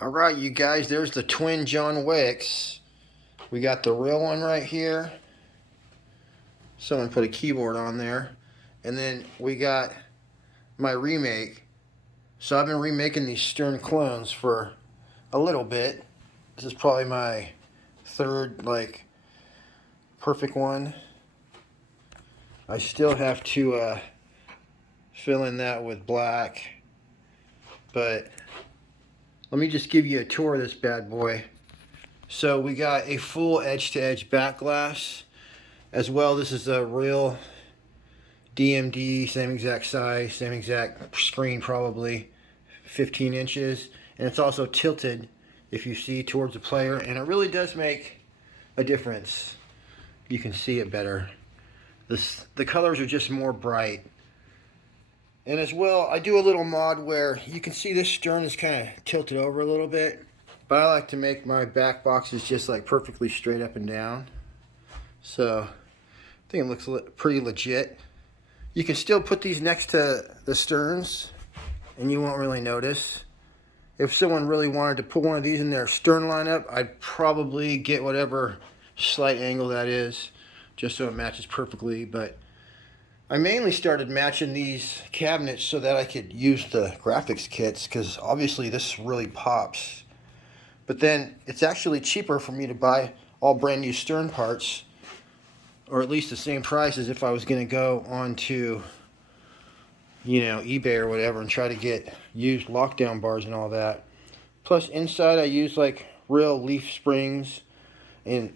Alright, you guys, there's the twin John Wicks. We got the real one right here. Someone put a keyboard on there. And then we got my remake. So I've been remaking these Stern clones for a little bit. This is probably my third, perfect one. I still have to fill in that with black. But let me just give you a tour of this bad boy. So we got a full edge-to-edge back glass as well. This is a real DMD, same exact size, same exact screen, probably 15 inches. And it's also tilted, if you see, towards the player. And it really does make a difference. You can see it better. The colors are just more bright. And as well, I do a little mod where you can see this stern is kind of tilted over a little bit. But I like to make my back boxes just like perfectly straight up and down. So I think it looks pretty legit. You can still put these next to the sterns and you won't really notice. If someone really wanted to put one of these in their stern lineup, I'd probably get whatever slight angle that is just so it matches perfectly. But I mainly started matching these cabinets so that I could use the graphics kits, because obviously this really pops. But then it's actually cheaper for me to buy all brand new stern parts, or at least the same price as if I was going to go onto, eBay or whatever and try to get used lockdown bars and all that. Plus inside I use like real leaf springs, and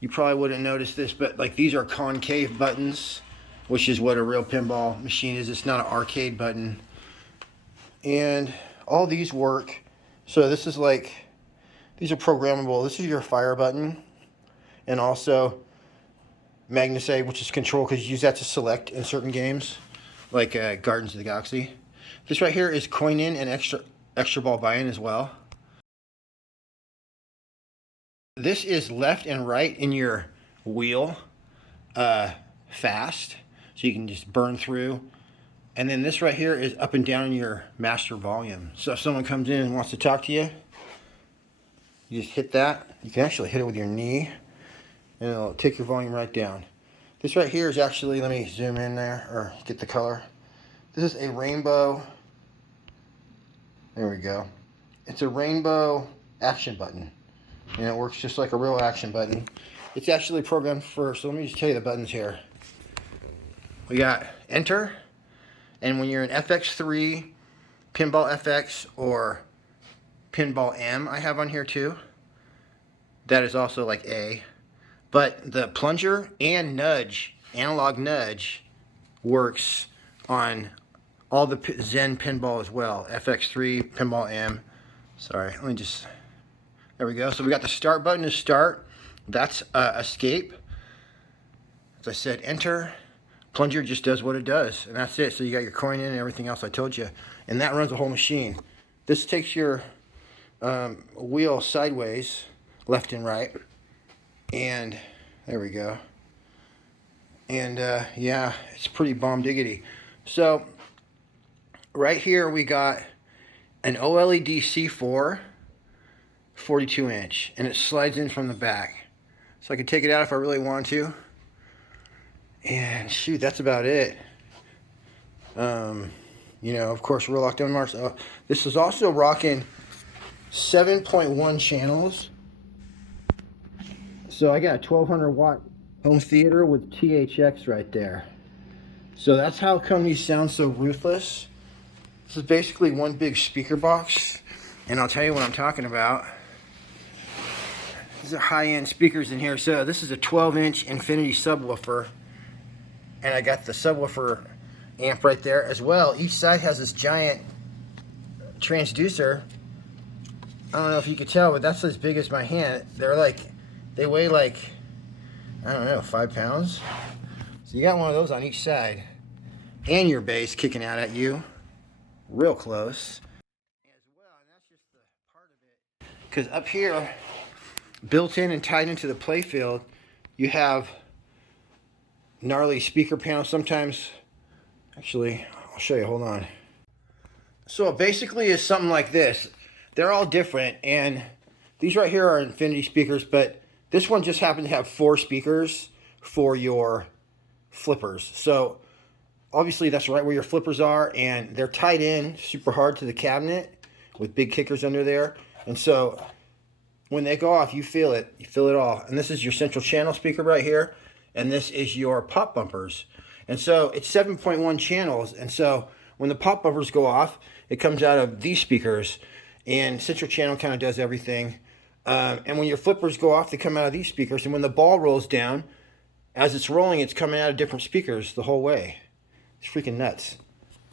you probably wouldn't notice this, but like these are concave buttons, which is what a real pinball machine is. It's not an arcade button. And all these work. So this is these are programmable. This is your fire button. And also Magnus-A, which is control, because you use that to select in certain games, like Guardians of the Galaxy. This right here is coin in and extra ball buy-in as well. This is left and right in your wheel fast, so you can just burn through. And then this right here is up and down in your master volume. So if someone comes in and wants to talk to you, you just hit that. You can actually hit it with your knee and it'll take your volume right down. This right here is actually, let me zoom in there or get the color. This is a rainbow. There we go. It's a rainbow action button, and it works just like a real action button. It's actually programmed for, so let me just tell you the buttons here. We got enter, and when you're in FX3, Pinball FX, or Pinball M I have on here too, that is also like A. But the plunger and nudge, analog nudge, works on all the Zen Pinball as well. FX3, Pinball M. Sorry, let me just, there we go. So we got the start button to start. That's escape. As I said, enter. Plunger just does what it does, and that's it. So you got your coin in and everything else I told you. And that runs the whole machine. This takes your wheel sideways, left and right. And there we go. And yeah, it's pretty bomb diggity. So right here we got an OLED C4 42 inch, and it slides in from the back. So I can take it out if I really want to. And shoot, that's about it. Of course, we're locked down Mars. This is also rocking 7.1 channels. So I got a 1200 watt home theater with THX right there. So that's how come these sound so ruthless. This is basically one big speaker box, and I'll tell you what I'm talking about. These are high-end speakers in here. So this is a 12-inch Infinity subwoofer, and I got the subwoofer amp right there as well. Each side has this giant transducer. I don't know if you could tell, but that's as big as my hand. They weigh like, I don't know, 5 pounds. So you got one of those on each side, and your bass kicking out at you real close as well. And that's just the part of it, because up here, built in and tied into the playfield, you have gnarly speaker panels. Sometimes, actually, I'll show you, hold on. So it basically is something like this. they're all different, and these right here are infinity speakers, but this one just happens to have 4 speakers for your flippers. So obviously that's right where your flippers are, and they're tied in super hard to the cabinet with big kickers under there. And so when they go off, you feel it. You feel it all. And this is your central channel speaker right here, and this is your pop bumpers. And so it's 7.1 channels, and so when the pop bumpers go off, it comes out of these speakers, and central channel kind of does everything. And when your flippers go off, they come out of these speakers, and when the ball rolls down, as it's rolling, it's coming out of different speakers the whole way. It's freaking nuts.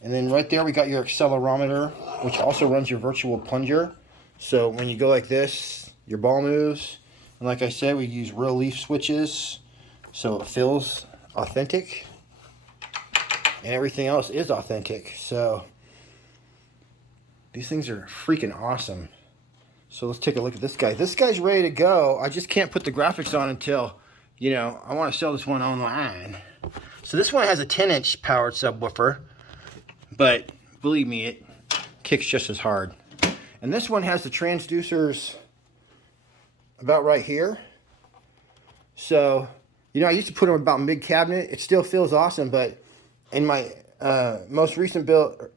And then right there we got your accelerometer, which also runs your virtual plunger. So when you go like this, your ball moves. And like I said, we use real leaf switches, so it feels authentic. And everything else is authentic. So these things are freaking awesome. So let's take a look at this guy. This guy's ready to go. I just can't put the graphics on until, you know, I want to sell this one online. So this one has a 10-inch powered subwoofer, but believe me, it kicks just as hard. And this one has the transducers about right here. So, you know, I used to put them about mid-cabinet. It still feels awesome, but in my most recent build,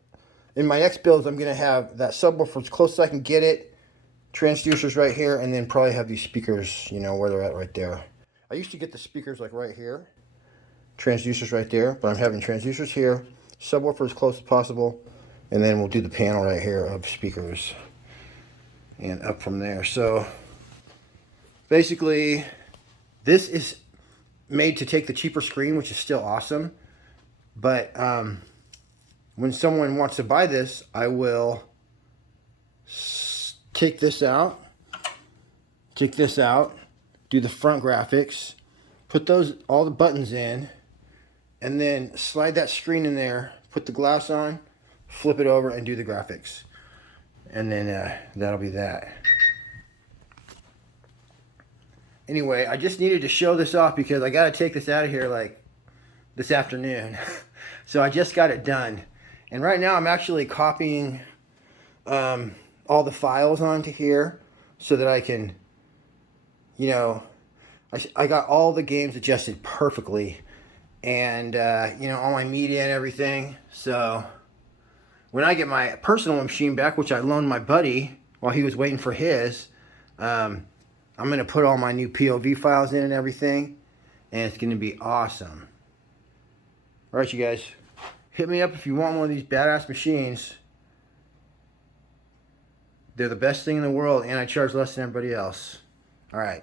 in my next builds, I'm going to have that subwoofer as close as I can get it, transducers right here, and then probably have these speakers, you know, where they're at right there. I used to get the speakers like right here, transducers right there, but I'm having transducers here, subwoofer as close as possible, and then we'll do the panel right here of speakers and up from there. So basically, this is made to take the cheaper screen, which is still awesome. But when someone wants to buy this, I will take this out, do the front graphics, put those all the buttons in, and then slide that screen in there, put the glass on, flip it over, and do the graphics. And then that'll be that. Anyway, I just needed to show this off because I got to take this out of here like this afternoon. So I just got it done. And right now I'm actually copying all the files onto here so that I can, you know, I got all the games adjusted perfectly, and you know, all my media and everything. So when I get my personal machine back, which I loaned my buddy while he was waiting for his, I'm going to put all my new POV files in and everything, and it's going to be awesome. Alright, you guys, hit me up if you want one of these badass machines. They're the best thing in the world, and I charge less than everybody else. Alright.